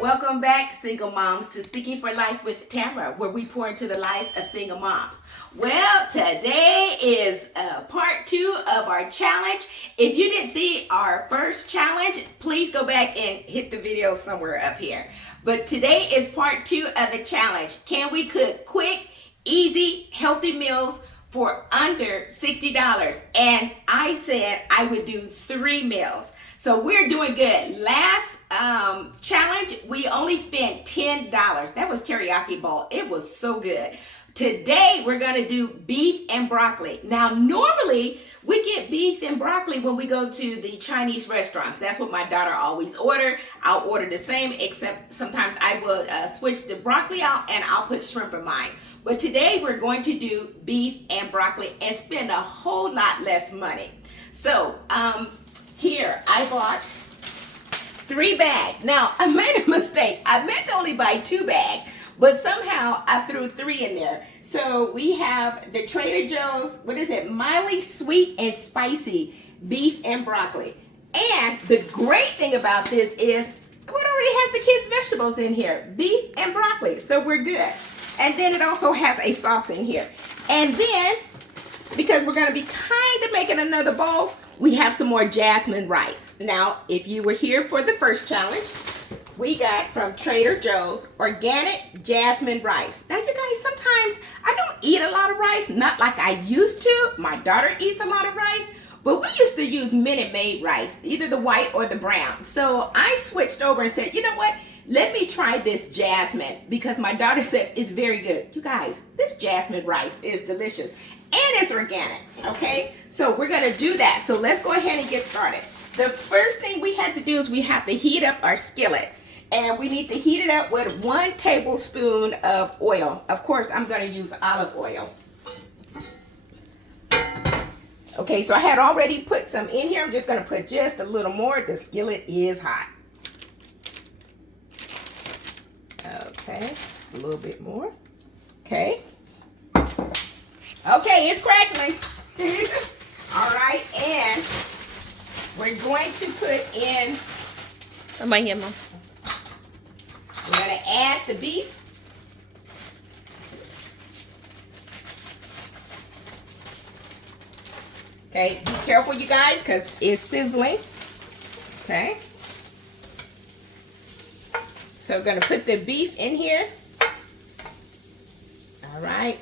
Welcome back, single moms, to Speaking for Life with Tamara, where we pour into the lives of single moms. Well, today is part 2 of our challenge. If you didn't see our first challenge, please go back and hit the video somewhere up here. But today is part 2 of the challenge. Can we cook quick, easy, healthy meals for under $60? And I said I would do 3 meals. So we're doing good. Last challenge, we only spent $10. That was teriyaki bowl. It was so good. Today, we're going to do beef and broccoli. Now, normally, we get beef and broccoli when we go to the Chinese restaurants. That's what my daughter always order. I'll order the same, except sometimes I will switch the broccoli out and I'll put shrimp in mine. But today, we're going to do beef and broccoli and spend a whole lot less money. So, here, I bought 3 bags. Now, I made a mistake. I meant to only buy 2 bags, but somehow I threw 3 in there. So we have the Trader Joe's, what is it? Mildly sweet and spicy beef and broccoli. And the great thing about this is it already has the kids' vegetables in here, beef and broccoli. So we're good. And then it also has a sauce in here. And then, because we're going to be kind of making another bowl, we have some more jasmine rice. Now, if you were here for the first challenge, we got from Trader Joe's organic jasmine rice. Now, you guys, sometimes I don't eat a lot of rice, not like I used to. My daughter eats a lot of rice, but we used to use Minute Maid rice, either the white or the brown. So I switched over and said, you know what? Let me try this jasmine because my daughter says it's very good. You guys, this jasmine rice is delicious. And it's organic, okay? So we're gonna do that. So let's go ahead and get started. The first thing we have to do is we have to heat up our skillet. And we need to heat it up with 1 tablespoon of oil. Of course, I'm gonna use olive oil. Okay, so I had already put some in here. I'm just gonna put just a little more. The skillet is hot. Okay, a little bit more. Okay. Okay, it's crackling. All right, and we're going to put in. I'm right here, Mom. We're going to add the beef. Okay, be careful, you guys, because it's sizzling. Okay. So we're going to put the beef in here. All right.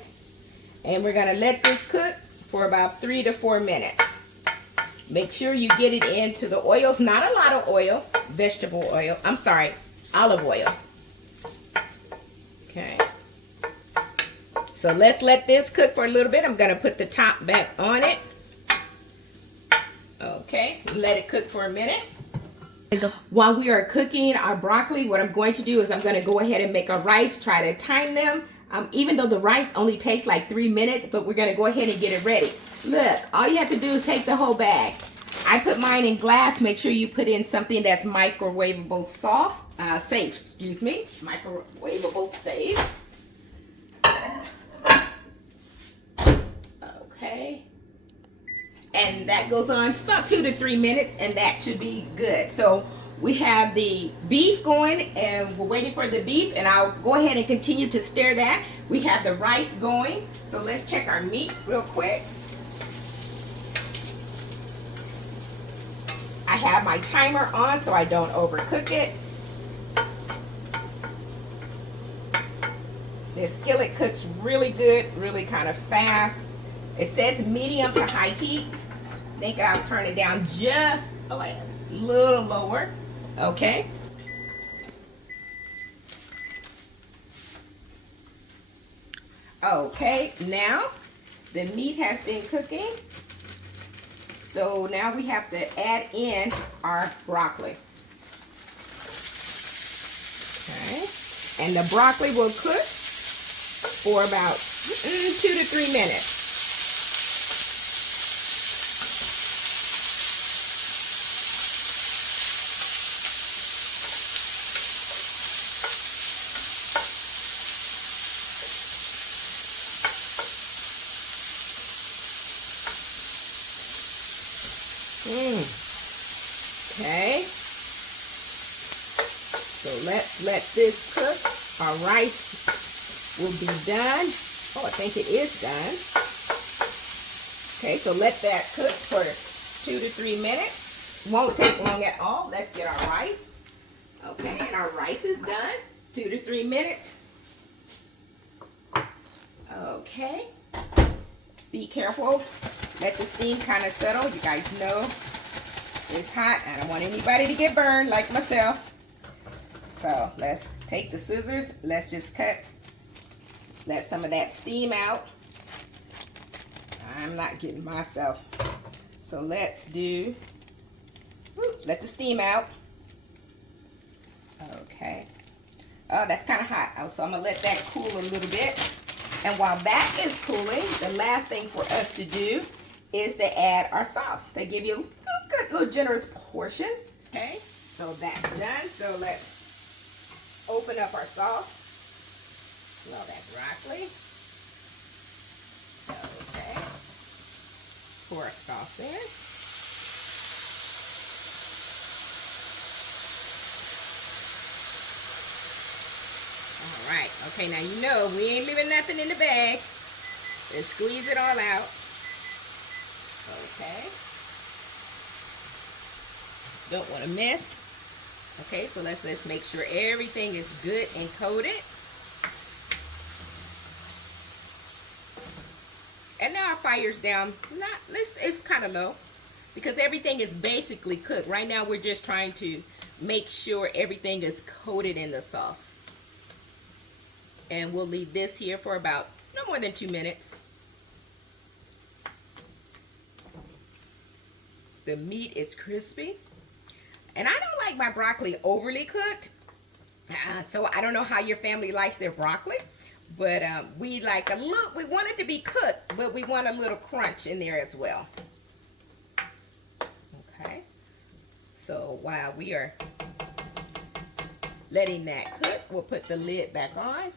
And we're going to let this cook for about 3 to 4 minutes. Make sure you get it into the oils. Not a lot of oil. Vegetable oil. I'm sorry. Olive oil. Okay. So let's let this cook for a little bit. I'm going to put the top back on it. Okay. Let it cook for a minute. While we are cooking our broccoli, what I'm going to do is I'm going to go ahead and make a rice. Try to time them. Even though the rice only takes like 3 minutes, but we're going to go ahead and get it ready. Look, all you have to do is take the whole bag. I put mine in glass. Make sure you put in something that's microwavable safe, excuse me. Microwavable safe. Okay. And that goes on just about 2 to 3 minutes, and that should be good. So we have the beef going, and we're waiting for the beef, and I'll go ahead and continue to stir that. We have the rice going, so let's check our meat real quick. I have my timer on so I don't overcook it. This skillet cooks really good, really kind of fast. It says medium to high heat. I think I'll turn it down just a little lower. Okay. Okay, now the meat has been cooking. So now we have to add in our broccoli. Okay. And the broccoli will cook for about 2 to 3 minutes. Okay. So let's let this cook. Our rice will be done. Oh, I think it is done. Okay, so let that cook for 2 to 3 minutes. Won't take long at all. Let's get our rice. Okay, and our rice is done. 2 to 3 minutes. Okay. Be careful. Let the steam kind of settle. You guys know it's hot. I don't want anybody to get burned like myself. So let's take the scissors. Let's just cut. Let some of that steam out. I'm not getting myself. So let's do, let the steam out. Okay. Oh, that's kind of hot. So I'm going to let that cool a little bit. And while that is cooling, the last thing for us to do is to add our sauce. They give you a good little generous portion. Okay, so that's done. So let's open up our sauce. Well, that broccoli. Okay. Pour our sauce in. All right. Okay, now you know we ain't leaving nothing in the bag. Let's squeeze it all out. Okay. Don't want to miss. Okay, so let's make sure everything is good and coated. And now our fire's down. It's kind of low because everything is basically cooked. Right now we're just trying to make sure everything is coated in the sauce. And we'll leave this here for about no more than 2 minutes. The meat is crispy. And I don't like my broccoli overly cooked. So I don't know how your family likes their broccoli. But we like a little, we want it to be cooked, but we want a little crunch in there as well. Okay. So while we are letting that cook, we'll put the lid back on.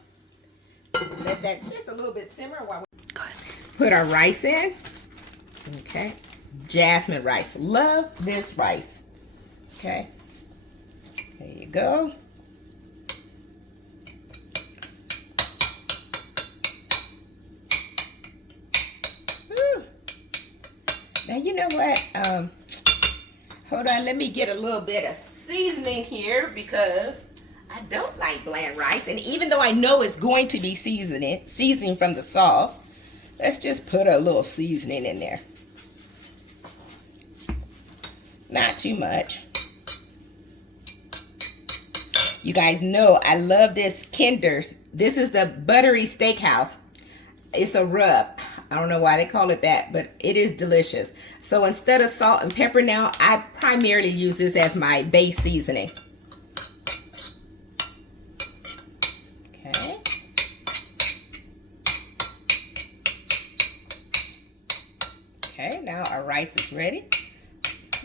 Let that just a little bit simmer while we put our rice in. Okay. Jasmine rice. Love this rice. Okay. There you go. Woo. Now you know what? Hold on, let me get a little bit of seasoning here because I don't like bland rice. And even though I know it's going to be seasoning from the sauce, let's just put a little seasoning in there. Not too much. You guys know I love this Kinder's. This is the buttery steakhouse. It's a rub. I don't know why they call it that, but it is delicious. So instead of salt and pepper now, I primarily use this as my base seasoning. Okay. Okay, now our rice is ready.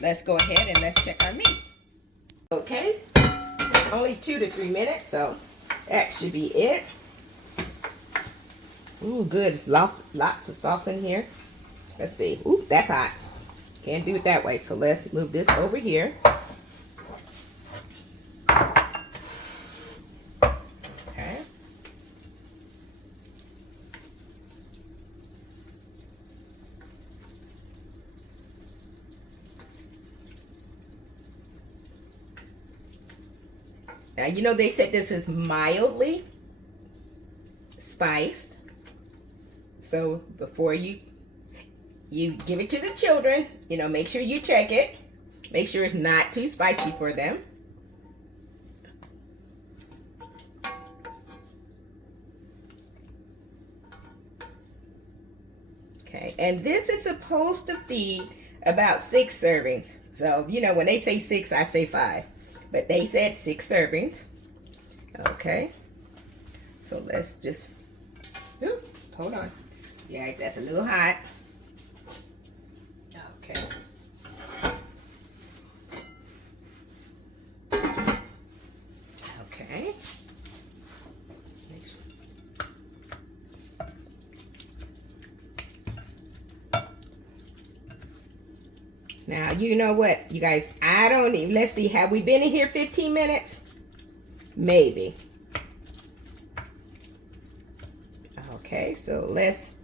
Let's go ahead and let's check our meat. Okay, only 2 to 3 minutes, so that should be it. Ooh, good. Lots of sauce in here. Let's see. Ooh, that's hot. Can't do it that way, so let's move this over here. Okay. Now, you know they said this is mildly spiced. So before you give it to the children, you know, make sure you check it. Make sure it's not too spicy for them. Okay, and this is supposed to feed about 6 servings. So, you know, when they say 6, I say 5. But they said 6 servings. Okay. So let's just, ooh, hold on. Yeah, that's a little hot. Okay. Okay. Now, you know what, you guys, I don't even, let's see, have we been in here 15 minutes? maybe. Okay, so let's,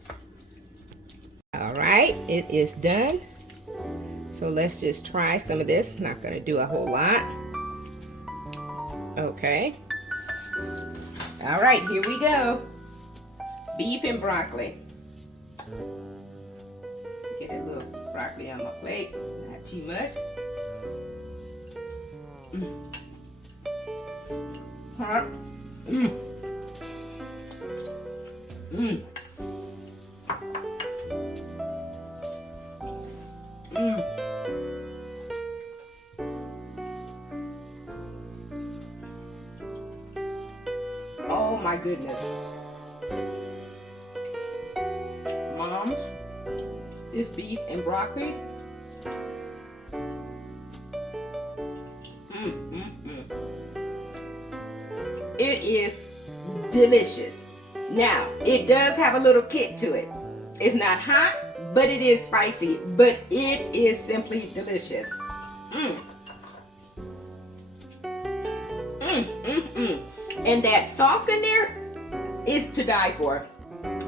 all right, it is done. So let's just try some of this. Not gonna do a whole lot. Okay. All right, here we go. Beef and broccoli. Get a little broccoli on my plate, not too much. Huh? Oh my goodness. Moms, this beef and broccoli. It is delicious. Now, it does have a little kick to it. It's not hot, but it is spicy. But it is simply delicious. And that sauce in there is to die for.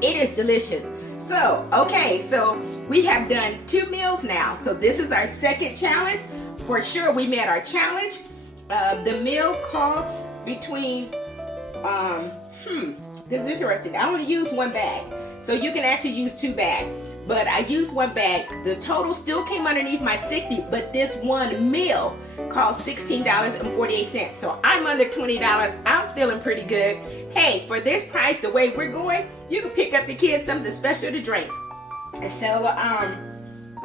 It is delicious. So, okay, so we have done 2 meals now. So this is our second challenge. For sure, we met our challenge. The meal costs between, this is interesting. I only use 1 bag. So you can actually use 2 bags. But I used 1 bag. The total still came underneath my $60, but this one meal cost $16.48. So I'm under $20. I'm feeling pretty good. Hey, for this price, the way we're going, you can pick up the kids something special to drink. So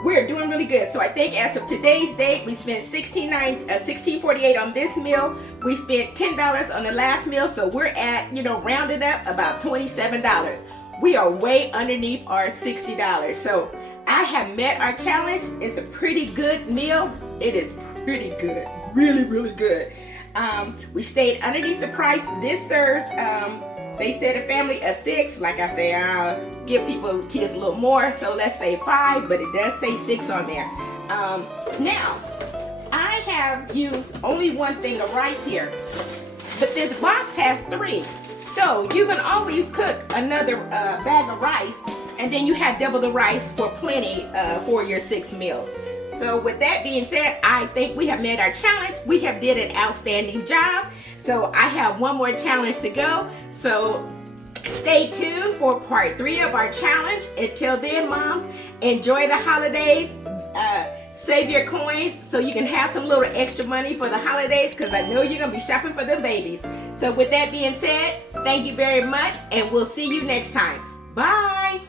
we're doing really good. So I think as of today's date, we spent $16.48 on this meal. We spent $10 on the last meal. So we're at, rounded up about $27. We are way underneath our $60. So I have met our challenge. It's a pretty good meal. It is pretty good. Really, really good. We stayed underneath the price. This serves, they said a family of 6. Like I say, I'll give kids a little more. So let's say 5, but it does say 6 on there. Now, I have used only 1 thing of rice here, but this box has 3. So you can always cook another bag of rice, and then you have double the rice for plenty for your 6 meals. So with that being said, I think we have met our challenge. We have did an outstanding job. So I have 1 more challenge to go. So stay tuned for part 3 of our challenge. Until then, moms, enjoy the holidays. Save your coins so you can have some little extra money for the holidays, because I know you're going to be shopping for the babies. So with that being said, thank you very much, and we'll see you next time. Bye.